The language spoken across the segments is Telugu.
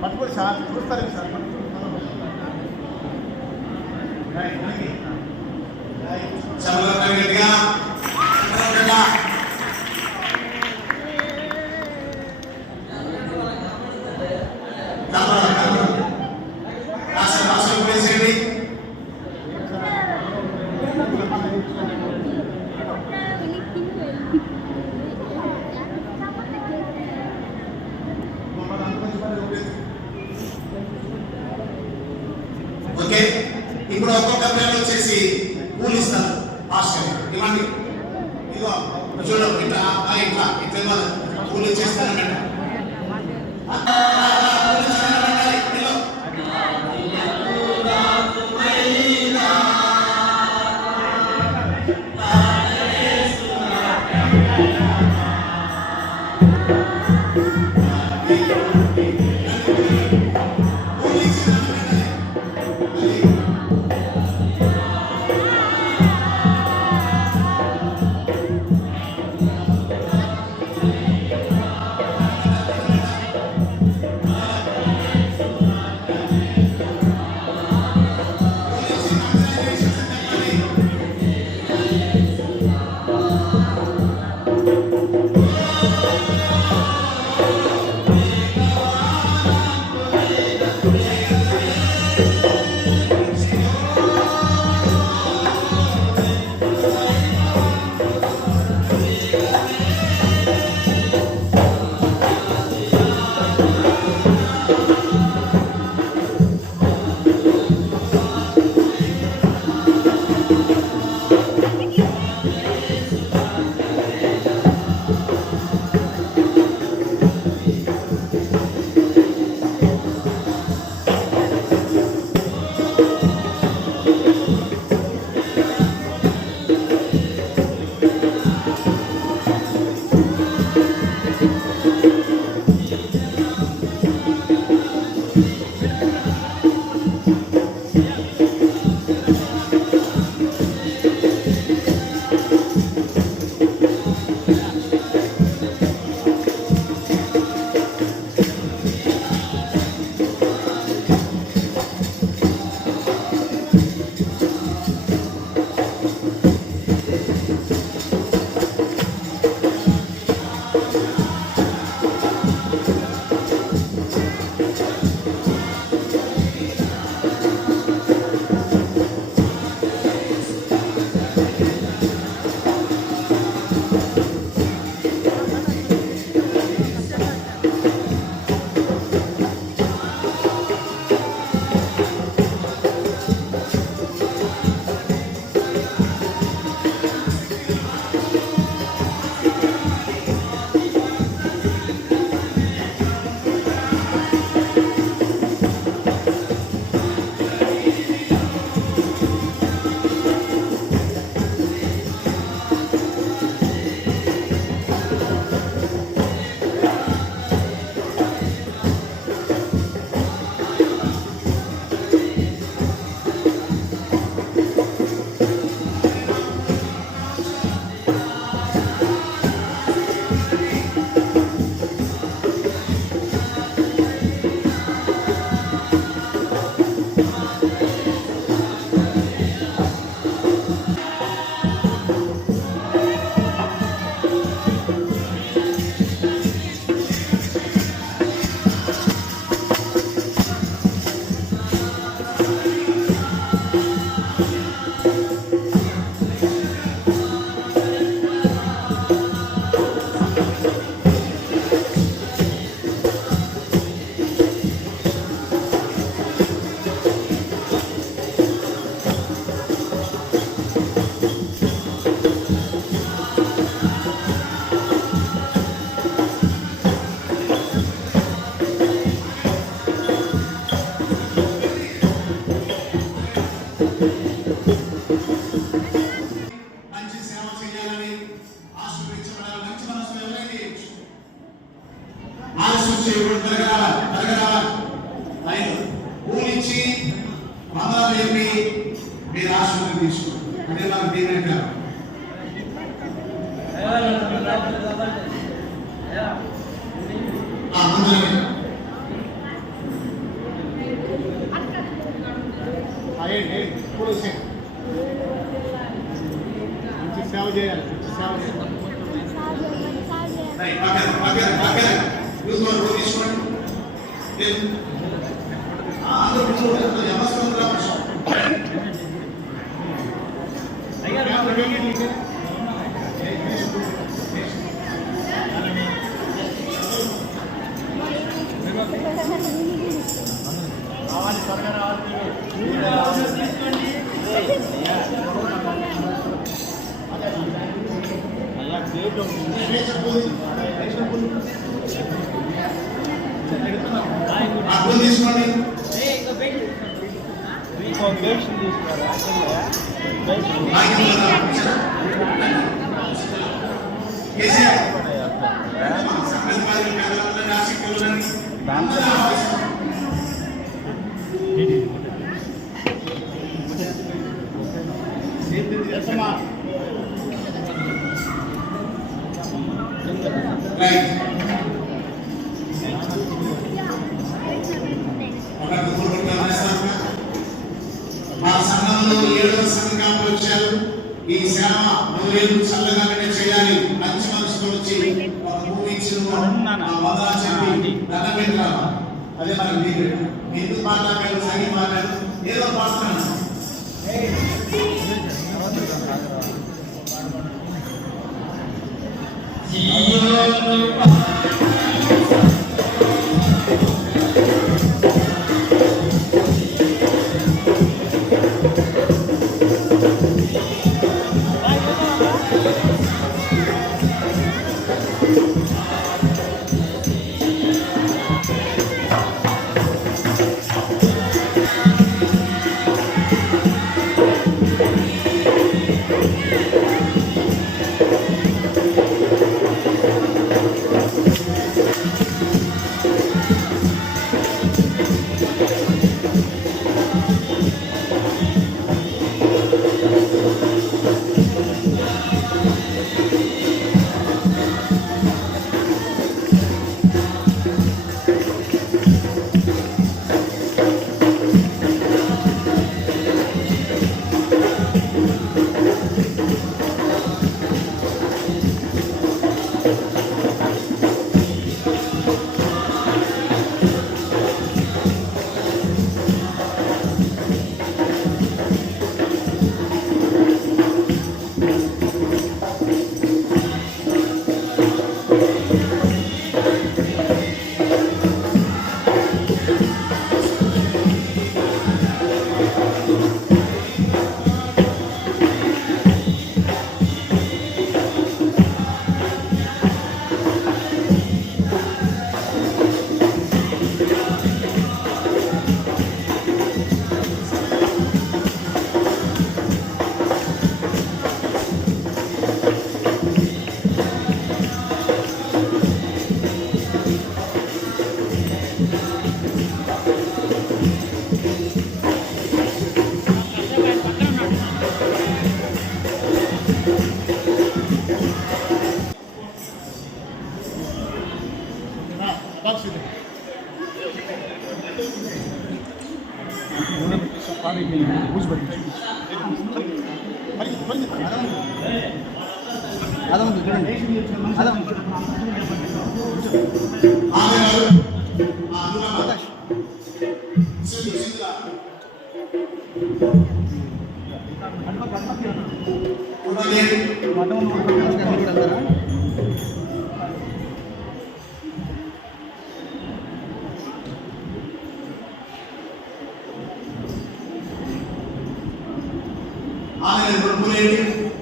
పట్టుకోండి సార్, చూస్తారు సార్. ఓకే, ఇప్పుడు ఒక్కొక్క పేరు వచ్చేసి పూలు ఇస్తారు. హాస్టల్ ఇవ్వండి, ఇదిగో చూడండి, ఇట్లా ఇట్లా ఇట్లా పూలు ఇచ్చేస్తారన్నమాట. మంచి సేవ చేయాలని ఆశీర్వదించబడాలి. మంచి మనసులో ఎవరైనా చేయొచ్చు. ఆలస్యం చేయకూడదు. పెరగరావాలి. ఊలిచ్చి మతాలు చెప్పి మీరు ఆశీర్వాదం తీసుకోండి. అదే మనకు దీవెన. మంచి సేవ చేయాలి. రావాలి, త్వరగా రావాలి. మా సంఘంలో 7వ సంఘం వచ్చారు. ఈ సేవ నువ్వేం చల్లగా చేయాలి. మంచి మనసుతో వచ్చి అదే మనకు ఎందుకు మాట్లాడారు, సంగీ మాట్లాడు, ఏదో పాడుతున్నాను.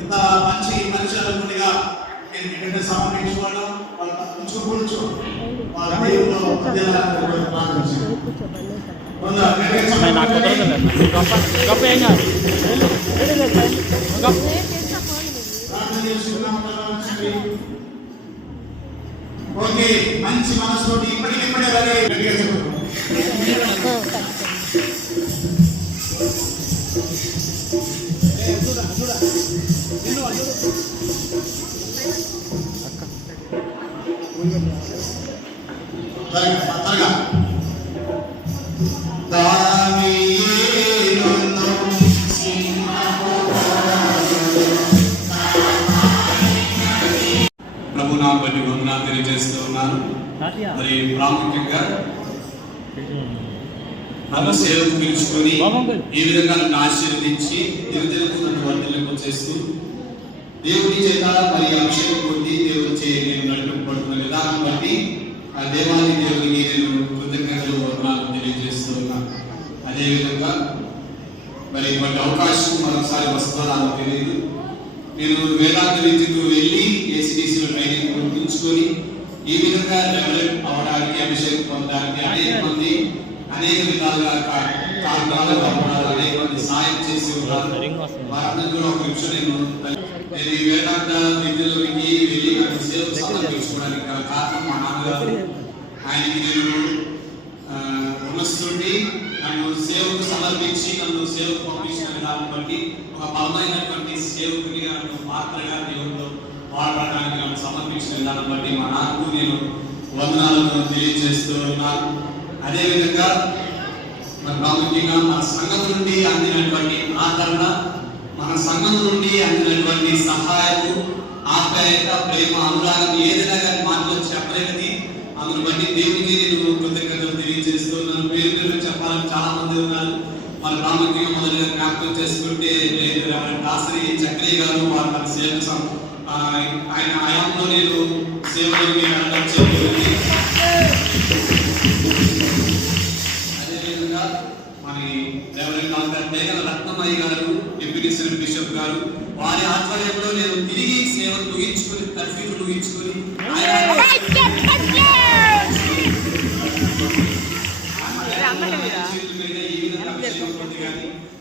ఇంత మంచి మనుషులుగా నేను సమర్పించుకోవడం వాళ్ళ కూర్చో వాళ్ళ దేవుడు ఓకే మంచి మనసు ఇప్పటికిప్పుడే ప్రభు నా బట్టి వందనాలు తెలియజేస్తూ ఉన్నాను. మరి ప్రాముఖ్యంగా నన్ను సేవకు పిలుచుకొని ఈ విధంగా నన్ను ఆశీర్వదించి దినదినకు నన్ను వర్ధలకు చేస్తూ దేవుని చేత మరి అభిషేకం కొట్టి దేవుని చేయ నేను నడిపింపబడుతున్న విధానం బట్టి ఆ దేవాది దేవునికి నేను కృతజ్ఞతలు వందనాలు తెలియజేస్తూ ఉన్నాను. అదేవిధంగా మరి ఇటువంటి అవకాశం మరొకసారి వస్తుందో నాకు తెలియదు. నేను వేదాంత విద్యకు వెళ్ళి ఏసీడీసీలో ట్రైనింగ్ గుర్తుంచుకొని ఈ విధంగా డెవలప్ అవడానికి అభిషేకం పొందడానికి అనేక విధాలుగా అనేక మంది సాయం చేసి ఉన్నారు. వారందరూ ఒక నిమిషం నేను ఈ వేదాంత విద్యలోకి వెళ్ళి నాకు సేవకు సమర్పించుకోవడానికి కారణం మా నాన్నగారు. ఆయనకి నేను రుణస్తుడి. నన్ను సేవకు సమర్పించి నన్ను సేవకు పంపించిన విధానం బట్టి ఒక బలమైనటువంటి సేవకునిగా నన్ను పాత్రగా దేవుడు వాడడానికి నన్ను సమర్పించిన విధానం బట్టి మా నాన్నకు నేను వందనాలను తెలియజేస్తూ ఉన్నాను. అదేవిధంగా ప్రాముఖ్యంగా మన సంఘం నుండి అందినటువంటి ఆదరణ, మన సంఘం నుండి అందినటువంటి సహాయము, ఆప్యాయత, ప్రేమ, అనురాగం ఏదైనా కానీ మాటలో చెప్పలేనిది. అందును బట్టి దేవునికి నేను కృతజ్ఞతలు తెలియజేస్తున్నాను. పేరు పేరు చెప్పాలని చాలా మంది ఉన్నారు. మన ప్రాముఖ్యంగా మొదలుగా జ్ఞాపకం చేసుకుంటే దాసరి చక్రయ్య గారు వారు మన సేవ ఆయన ఆయాంలో నేను సేవలోకి వెళ్ళడం జరిగింది. అదేవిధంగా మన డాక్టర్ రత్నమయ్య గారు, డిప్యూటీ సెక్రటరీ బిషప్ గారు, వారి ఆధ్వర్యంలో నేను తిరిగి సేవలు ముగించుకొని తర్ఫీదు ముగించుకొని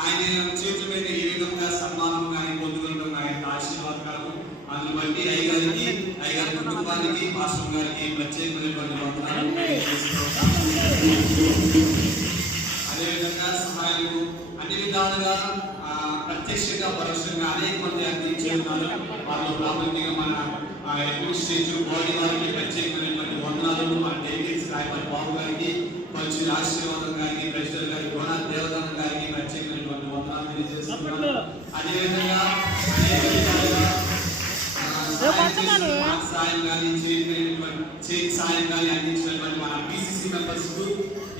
ఆయన చేతుల మీద ఈ విధంగా సన్మానం కానీ పొందుకుంటాం ఆయన ఆశీర్వాదకరము. అందును బట్టి అయ్యగారి కుటుంబానికి, పాస్టర్ గారికి ప్రత్యేకమైనటువంటి వందనాలు. అదేవిధంగా సహాయము అన్ని విధాలుగా ప్రత్యక్షంగా పరోక్షంగా అనేక మంది అందించే ఉన్నారు. వాళ్ళు ప్రాముఖ్యంగా మన అడ్మినిస్ట్రేటివ్ బాడీ వారికి ప్రత్యేకమైనటువంటి వందనాలు. మన డెలిగేట్స్ రాయపల్లి బాబు గారికి, మంచి ఆశీర్వాదం గారికి, ప్రెసిడెంట్ గారికి, గోనా దేవదానం గారికి ప్రత్యేకమైనటువంటి వందనాలు తెలియజేస్తున్నారు. అదేవిధంగా అనేక విధాలుగా సాయం కానీ చేతి సాయం కానీ అందించినటువంటి మన పిసిసి మెంబర్స్ కు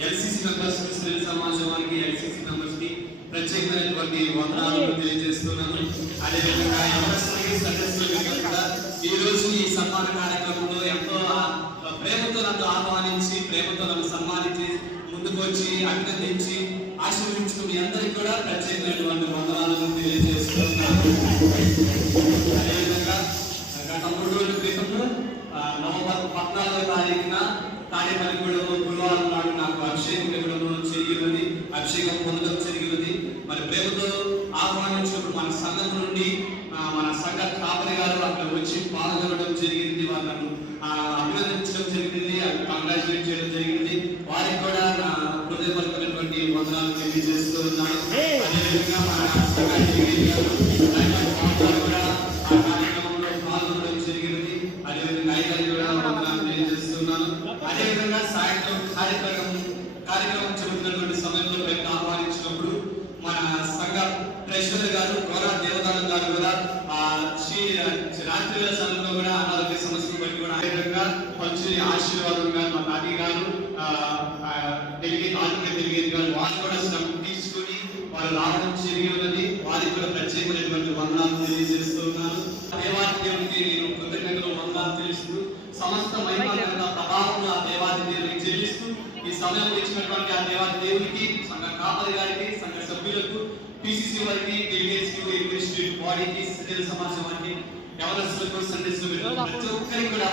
ఎల్సిసి మెంబర్స్ కు స్త్రీ సమాజానికి ఎల్సిసి మెంబర్స్ కి ప్రత్యేకమైనటువంటి వందనాలు తెలియజేస్తున్నాను. అదేవిధంగా ఎవరికి సదస్సులకు కూడా ఈ రోజు ఈ సన్మాన కార్యక్రమంలో ఎంతో ప్రేమతో నన్ను ఆహ్వానించి ప్రేమతో నన్ను సన్మానించి ముందుకు వచ్చి అభినందించి ఆశీర్వదించిన మీ అందరికీ కూడా ప్రత్యేకమైనటువంటి వందనాలను తెలియజేస్తున్నాను. అదేవిధంగా గత 3 రోజుల క్రితము నవంబర్ 14వ తారీఖున తాడేపల్లిగూడెంలో గురువారం నాడు నాకు అభిషేకం ఇవ్వడం జరిగినది, అభిషేకం పొందడం జరిగినది. మరి ప్రేమతో ఆహ్వానించినప్పుడు మన సంఘం నుండి మన సంఘ కాపరి గారు అక్కడ వచ్చి పాల్గొనడం జరిగింది, వాళ్ళను అభినందించడం జరిగింది, కంగ్రాచులేట్ చేయడం జరిగింది. వారికి కూడా నా హృదయపూర్వకమైనటువంటి వందనాలు తెలియజేస్తూ ఉన్నాను. అదేవిధంగా మన కూడా ఆ కార్యక్రమంలో పాల్గొనడం జరిగినది. అదేవిధంగా ఐదారు కూడా వందనాలు తెలియజేస్తున్నాను. అదేవిధంగా సాయంత్రం కార్యక్రమం జరుగుతున్నటువంటి సమయంలో మేము ఆహ్వానించినప్పుడు మన సంఘ ట్రెజరర్ గారు గౌరవ దేవదానం గారు కూడా రాత్రి సమయంలో కూడా అనారోగ్య సమస్యలు బట్టి కూడా అదేవిధంగా మంచి ఆశీర్వాదంగా మా తాతి గారు ఆరోగ్య డెలిగేట్ గారు వారు కూడా శ్రమ తీసుకుని వారు రావడం జరిగినది. వారికి కూడా ప్రత్యేకమైనటువంటి వందనాలు తెలియజేస్తున్నాను. దేవాది దేవునికి నేను కృతజ్ఞతలు వందనాలు తెలుస్తూ సమస్త మహిమ ప్రభావం ఆ దేవాది దేవునికి చెల్లిస్తూ ఈ సమయంలో ఇచ్చినటువంటి ఆ దేవాది దేవునికి సంఘ కాపరి గారికి సంఘ సభ్యులకు పిసిసి వారికి డెలిగేట్స్ కి ఇన్వెస్టిగేట్ బాడీకి సివిల్ సమాజానికి ఎవరస్తులకు సందేశం ప్రతి ఒక్కరికి కూడా